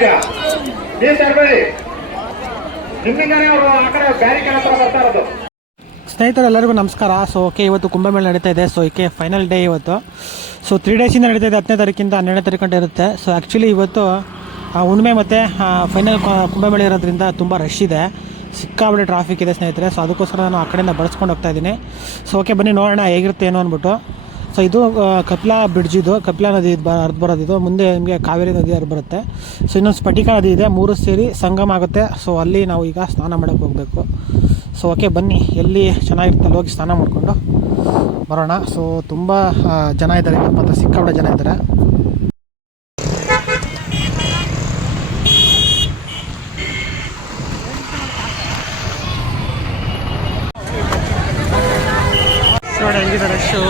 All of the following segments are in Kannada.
ಇದೆಯಾ ನೀವು ತರಬೇಡಿ ನಿಮ್ಮಿಂದಾನೇ ಅವರು ಆ ಕಡೆ ಬ್ಯಾರಿಕೇಡ್ ಹತ್ರ ಬರ್ತಾ ಇರೋದು. ಸ್ನೇಹಿತರೆಲ್ಲರಿಗೂ ನಮಸ್ಕಾರ. ಸೊ ಓಕೆ, ಇವತ್ತು ಕುಂಭಮೇಳ ನಡೀತಾ ಇದೆ. ಸೊ ಈಕೆ ಫೈನಲ್ ಡೇ ಇವತ್ತು. ಸೊ 3 ಡೇಸಿಂದ ನಡೀತಾ ಇದೆ. 10ನೇ ತಾರೀಕಿಂದ 12ನೇ ತಾರೀಕು ಗಂಟೆ ಇರುತ್ತೆ. ಸೊ ಆ್ಯಕ್ಚುಲಿ ಇವತ್ತು ಹುಣ್ಣಿಮೆ ಮತ್ತು ಫೈನಲ್ ಕುಂಭಮೇಳ ಇರೋದ್ರಿಂದ ತುಂಬ ರಶ್ ಇದೆ, ಸಿಕ್ಕಾಬಟ್ಟೆ ಟ್ರಾಫಿಕ್ ಇದೆ ಸ್ನೇಹಿತರೆ. ಸೊ ಅದಕ್ಕೋಸ್ಕರ ನಾನು ಆ ಕಡೆಯಿಂದ ಬಳಸ್ಕೊಂಡು ಹೋಗ್ತಾ ಇದ್ದೀನಿ. ಸೊ ಓಕೆ, ಬನ್ನಿ ನೋಡೋಣ ಹೇಗಿರುತ್ತೆ ಏನೋ ಅಂದ್ಬಿಟ್ಟು. ಸೊ ಇದು ಕಪಿಲಾ ಬ್ರಿಡ್ಜ್, ಇದು ಕಪಿಲಾ ನದಿ ಹರಿದು ಬರೋದು. ಇದು ಮುಂದೆ ನಿಮಗೆ ಕಾವೇರಿ ನದಿ ಹರಿದು ಬರುತ್ತೆ. ಸೊ ಇನ್ನೊಂದು ಸ್ಫಟಿಕ ನದಿ ಇದೆ, 3 ಸೇರಿ ಸಂಗಮ ಆಗುತ್ತೆ. ಸೊ ಅಲ್ಲಿ ನಾವು ಈಗ ಸ್ನಾನ ಮಾಡೋಕ್ಕೆ ಹೋಗಬೇಕು. ಸೊ ಓಕೆ, ಬನ್ನಿ ಎಲ್ಲಿ ಚೆನ್ನಾಗಿರುತ್ತೆ ಅಲ್ಲಿ ಹೋಗಿ ಸ್ನಾನ ಮಾಡಿಕೊಂಡು ಬರೋಣ. ಸೊ ತುಂಬ ಜನ ಇದ್ದಾರೆ ಇವತ್ತು, ಮತ್ತು ಸಿಕ್ಕಾಪಟ್ಟೆ ಜನ ಇದ್ದಾರೆ. ನೋಡಿ ಹೆಂಗಿದೆ ರಶ್ಶು.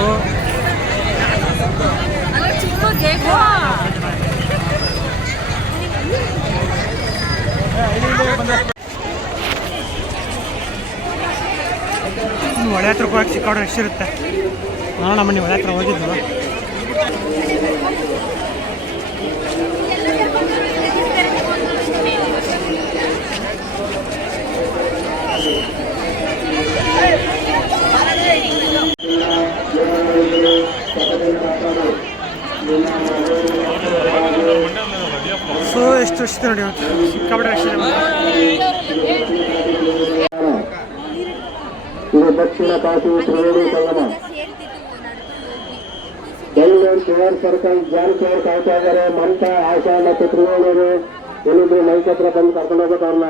ಹೊಳೆ ಹತ್ರ ಹೋಗಕ್ಕೆ ಸಿಕ್ಕಾಪಟ್ಟೆ ರಶ್ ಇರುತ್ತೆ. ನೋಡೋಣ ಬನ್ನಿ, ಹೊಳೆ ಹತ್ರ ಹೋಗಿದ್ದು. ಸೊ ಎಷ್ಟು ರಶ್ ನೋಡಿ, ಸಿಕ್ಕಾಪಟ್ಟೆ ರಶ್ ಇದೆ. ಇದು ದಕ್ಷಿಣ ಕಾಶಿ ತ್ರಿವೇಣಿ ಸಂಗಮ. ಬೆಂಗಳೂರು KR ಸರ್ಕಲ್ ಜಾನಕಿ ಅವರು ಕಾಯ್ತಾ ಇದ್ದಾರೆ. ಮಮತಾ, ಆಶಾ ಮತ್ತು ತ್ರಿವೇಣಿಯವರು ಏನಿದ್ರು ಮೈಕ್ ಹತ್ರ ಬಂದು ಕರ್ಕೊಂಡು ಹೋಗ್ಬೇಕು ಅವ್ರನ್ನ.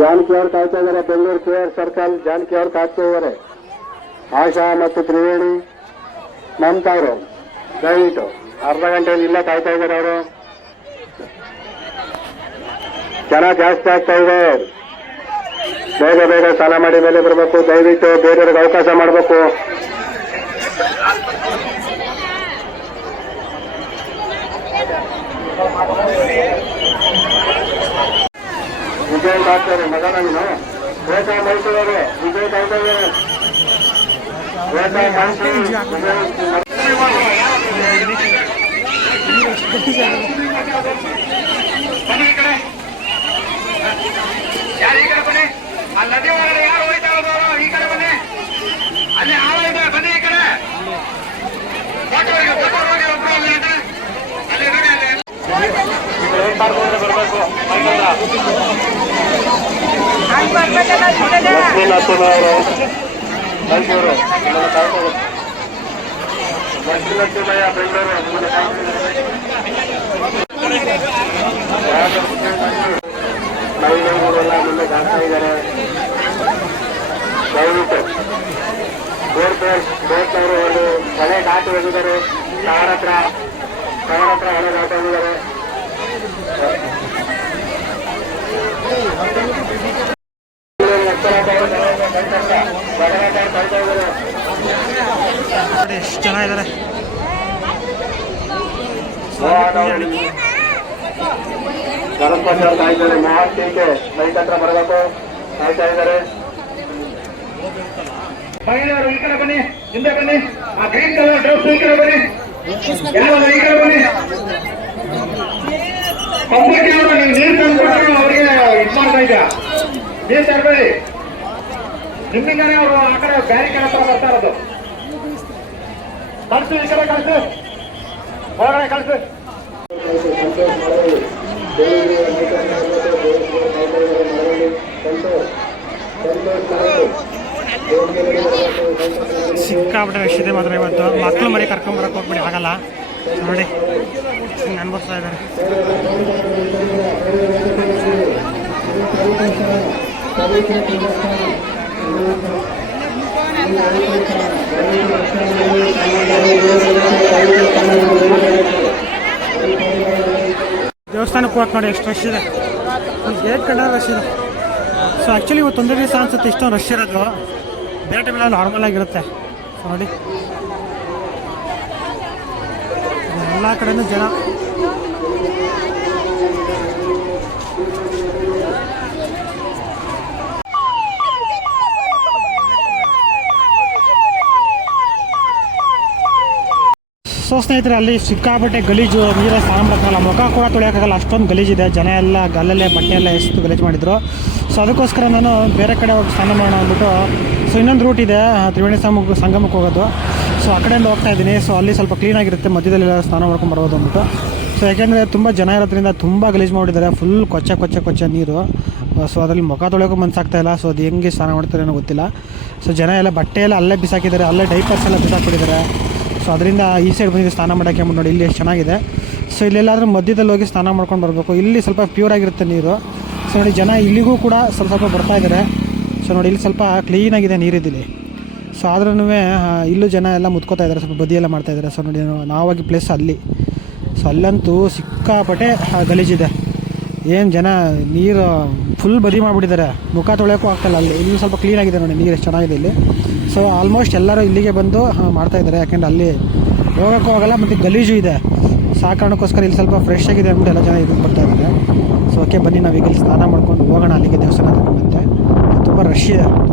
ಜಾನಕಿ ಅವರು ಕಾಯ್ತಾ ಇದ್ದಾರೆ. ಬೆಂಗಳೂರು KR ಸರ್ಕಲ್ ಜಾನಕಿ ಅವರು ಕಾಯ್ತಾ ಇದ್ದಾರೆ. ಆಶಾ ಮತ್ತು ತ್ರಿವೇಣಿ, ಮಮತಾ ಅವರು ದಯವಿಟ್ಟು ಅರ್ಧ ಗಂಟೆಯಲ್ಲಿ ಇಲ್ಲ ಕಾಯ್ತಾ ಇದ್ದಾರೆ ಅವರು. ಜನ ಜಾಸ್ತಿ ಆಗ್ತಾ ಇದೆ. ಬೇಗ ಬೇಗ ಸ್ನಾನ ಮಾಡಿ ಮೇಲೆ ಬರಬೇಕು. ದಯವಿಟ್ಟು ಬೇರೆಯವ್ರಿಗೆ ಅವಕಾಶ ಮಾಡಬೇಕು. ವಿಜಯ್ ಕಾಯ್ತಾರೆ ಮಗನ ನೀನು. ರೇಖಾ ಮೈಸೂರವರು ವಿಜಯ್ ಕಾಯ್ತಾ ಇದ್ದಾರೆ. ರೇಖಾ ಮೈಸೂರು ಯಾರು ಈ ಕಡೆ ಬನ್ನಿ. ಅಲ್ಲಿ ನದಿ ಒಳಗಡೆ ಯಾರು ಹೋಯ್ತಾ ಇರೋದು ಈ ಕಡೆ ಬನ್ನಿ. ಅಲ್ಲಿ ಆಳ ಇದೆ, ಬನ್ನಿ ಈ ಕಡೆ. ಅಲ್ಲಿ ನೋಡಿ, ಅಲ್ಲಿ ಬರಬೇಕು. ಲಕ್ಷ್ಮೀನರಸಿಂಹವರು ಮೈಸೂರು, ಲಕ್ಷ್ಮೀನರಸಿಂಹಯ್ಯ ಬೆಂಗಳೂರು. ಮಹಿಳೆಯರೆಲ್ಲ ಮುಂದೆ ಕಾಣ್ತಾ ಇದ್ದಾರೆ. ದಯವಿಟ್ಟು ಬೋರ್ದವರು ಒಂದು ಹಳೆ ಘಾಟ್ ಹೋಗಿದ್ದಾರೆ. ಟವರ್ ಹತ್ರ ಹಳೆ ಘಾಟ್ ಹೋಗಿದ್ದಾರೆ. ಎಷ್ಟು ಜನ ಇದ್ದಾರೆ. ಸರಸ್ವತಿ ಅವರು ಕಾಯ್ತಾರೆ. ಮಹಾಂತಿಗೆ ಮೈಕ್ ಹತ್ರ ಬರಬೇಕು, ಕಾಯ್ತಾ ಇದ್ದಾರೆ. ಮಹಿಳೆಯರು ಈ ಕಡೆ ಬನ್ನಿ, ಹಿಂದೆ ಬನ್ನಿ. ಆ ಗ್ರೀನ್ ಕಲರ್ ಡ್ರೆಸ್ ಈ ಕಡೆ ಬನ್ನಿ. ಎಲ್ಲ ಈ ಕಡೆ ಬನ್ನಿ. ಕಂಪ್ಲೀಟ್ ಅವರು ನೀವು ನೀರು ತಂದ್ಬಿಟ್ಟು ಅವರಿಗೆ ಇದು ಮಾಡ್ತಾ ಇದ್ದೀರಾ. ನೀರು ತರಬೇಡಿ, ನಿಮ್ಮಿಂದಾನೇ ಅವರು ಆ ಕಡೆ ಬ್ಯಾರಿಕೇಡ್ ಹತ್ರ ಬರ್ತಾ ಇರೋದು. ಕಳಿಸು, ಈ ಕಡೆ ಕಳಿಸು, ಹೊರಗಡೆ ಕಳಿಸು. ಸಿಕ್ಕಾಪಟ್ಟೆ ರಶ್ ಇದೆ ಮಾತ್ರ ಇವತ್ತು. ಮಕ್ಕಳು ಮರಿ ಕರ್ಕೊಂಬರಕ್ಕೆ ಹೋಗ್ಬಿಡಿ, ಆಗಲ್ಲ ನೋಡಿ, ಹಿಂಗೆ ಅನ್ಭವಿಸ್ತಾ ಇದ್ದಾರೆ. ದೇವಸ್ಥಾನಕ್ಕೆ ಹೋಗಕ್ಕೆ ನೋಡಿ ಎಷ್ಟು ರಶ್ ಇದೆ. ಗೇಟ್ ಕಂಡ್ರೆ ರಶ್ ಇದೆ. ಸೊ ಆ್ಯಕ್ಚುಲಿ ಇವತ್ತು ಒಂದೇ ದಿವಸ ಅನ್ಸುತ್ತೆ ಇಷ್ಟೊಂದು ರಶ್ ಇರೋದು. ಬೇರೆ ಟೈಮೆಲ್ಲ ನಾರ್ಮಲ್ ಆಗಿರುತ್ತೆ. ಸೊ ನೋಡಿ ಎಲ್ಲ ಕಡೆನೂ ಜನ. ಸೊ ಸೊ ಸ್ನೇಹಿತರೆ, ಅಲ್ಲಿ ಸಿಕ್ಕಾಪಟ್ಟೆ ಗಲೀಜು, ನೀರಲ್ಲಿ ಸ್ನಾನ ಮಾಡೋಕ್ಕಾಗಲ್ಲ, ಮುಖ ಕೂಡ ತೊಳೆಯೋಕ್ಕಾಗಲ್ಲ, ಅಷ್ಟೊಂದು ಗಲೀಜಿದೆ. ಜನ ಎಲ್ಲ ಗಲ್ಲಲ್ಲೇ ಬಟ್ಟೆ ಎಲ್ಲ ಎಷ್ಟು ಗಲೀಜು ಮಾಡಿದ್ರು. ಸೊ ಅದಕ್ಕೋಸ್ಕರ ನಾನು ಬೇರೆ ಕಡೆ ಹೋಗಿ ಸ್ನಾನ ಮಾಡೋಣ ಅಂದ್ಬಿಟ್ಟು, ಸೊ ಇನ್ನೊಂದು ರೂಟ್ ಇದೆ ತ್ರಿವೇಣಿ ಸಂಗಮಕ್ಕೆ ಹೋಗೋದು. ಸೊ ಆ ಕಡೆಯಿಂದ ಹೋಗ್ತಾ ಇದ್ದೀನಿ. ಸೊ ಅಲ್ಲಿ ಸ್ವಲ್ಪ ಕ್ಲೀನಾಗಿರುತ್ತೆ, ಮಧ್ಯದಲ್ಲೆಲ್ಲ ಸ್ನಾನ ಮಾಡ್ಕೊಂಡು ಬರ್ಬೋದು ಅಂದ್ಬಿಟ್ಟು. ಸೊ ಯಾಕೆಂದರೆ ತುಂಬ ಜನ ಇರೋದ್ರಿಂದ ತುಂಬ ಗಲೀಜು ಮಾಡಿದ್ದಾರೆ, ಫುಲ್ ಕೊಚ್ಚೆ ನೀರು. ಸೊ ಅದರಲ್ಲಿ ಮುಖ ತೊಳೆಯೋಕ್ಕೂ ಮನಸ್ಸಾಗ್ತಾಯಿಲ್ಲ. ಸೊ ಅದು ಹೆಂಗೆ ಸ್ನಾನ ಮಾಡ್ತಾರೆ ಅನ್ನೋ ಗೊತ್ತಿಲ್ಲ. ಸೊ ಜನ ಎಲ್ಲ ಬಟ್ಟೆ ಎಲ್ಲ ಅಲ್ಲೇ ಬಿಸಾಕಿದ್ದಾರೆ, ಅಲ್ಲೇ ಡೈಪರ್ಸ್ ಎಲ್ಲ ಬಿಸಾಕ್ಬಿಟ್ಟಿದ್ದಾರೆ. ಸೊ ಅದರಿಂದ ಈ ಸೈಡ್ ಬಂದಿದ್ದು ಸ್ನಾನ ಮಾಡೋಕ್ಕೆ ಅಂದ್ಬಿಟ್ಟು ನೋಡಿ, ಇಲ್ಲಿ ಎಷ್ಟು ಚೆನ್ನಾಗಿದೆ. ಸೊ ಇಲ್ಲೆಲ್ಲಾದರೂ ಮಧ್ಯದಲ್ಲಿ ಹೋಗಿ ಸ್ನಾನ ಮಾಡ್ಕೊಂಡು ಬರಬೇಕು. ಇಲ್ಲಿ ಸ್ವಲ್ಪ ಪ್ಯೂರ್ ಆಗಿರುತ್ತೆ ನೀರು. ಸೊ ನೋಡಿ, ಜನ ಇಲ್ಲಿಗೂ ಕೂಡ ಸ್ವಲ್ಪ ಬರ್ತಾ ಇದ್ದಾರೆ. ಸೊ ನೋಡಿ, ಇಲ್ಲಿ ಸ್ವಲ್ಪ ಕ್ಲೀನಾಗಿದೆ ನೀರಿದ್ದಿಲ್ಲಿ. ಸೊ ಆದ್ರೂ ಇಲ್ಲೂ ಜನ ಎಲ್ಲ ಮುತ್ಕೋತಾ ಇದ್ದಾರೆ, ಸ್ವಲ್ಪ ಬದಿಯೆಲ್ಲ ಮಾಡ್ತಾಯಿದ್ದಾರೆ. ಸೊ ನೋಡಿ, ನಾವಾಗಿ ಪ್ಲೇಸ್ ಅಲ್ಲಿ. ಸೊ ಅಲ್ಲಂತೂ ಸಿಕ್ಕಾಪಟ್ಟೆ ಗಲೀಜಿದೆ. ಏನು ಜನ ನೀರು ಫುಲ್ ಬದಿ ಮಾಡಿಬಿಟ್ಟಿದ್ದಾರೆ, ಮುಖ ತೊಳೆಯೋಕ್ಕೂ ಆಗ್ತಾಯಿಲ್ಲ. ಅಲ್ಲಿ ಇಲ್ಲಿ ಸ್ವಲ್ಪ ಕ್ಲೀನಾಗಿದೆ ನೋಡಿ, ನೀರು ಎಷ್ಟು ಚೆನ್ನಾಗಿದೆ ಇಲ್ಲಿ. ಸೊ ಆಲ್ಮೋಸ್ಟ್ ಎಲ್ಲರೂ ಇಲ್ಲಿಗೆ ಬಂದು ಮಾಡ್ತಾಯಿದ್ದಾರೆ, ಯಾಕೆಂದರೆ ಅಲ್ಲಿ ಹೋಗೋಕ್ಕೂ ಆಗಲ್ಲ ಮತ್ತು ಗಲೀಜು ಇದೆ. ಸೊ ಆ ಕಾರಣಕ್ಕೋಸ್ಕರ ಇಲ್ಲಿ ಸ್ವಲ್ಪ ಫ್ರೆಶ್ ಆಗಿದೆ ಅಂದ್ಬಿಟ್ಟು ಎಲ್ಲ ಜನ ಇದಕ್ಕೆ ಬರ್ತಾ ಇದ್ದಾರೆ. ಸೊ ಓಕೆ, ಬನ್ನಿ ನಾವೀಗ ಇಲ್ಲಿ ಸ್ನಾನ ಮಾಡ್ಕೊಂಡು ಹೋಗೋಣ ಅಲ್ಲಿಗೆ ದೇವಸ್ಥಾನ ಮತ್ತೆ. ತುಂಬ ರಶ್ ಇದೆ,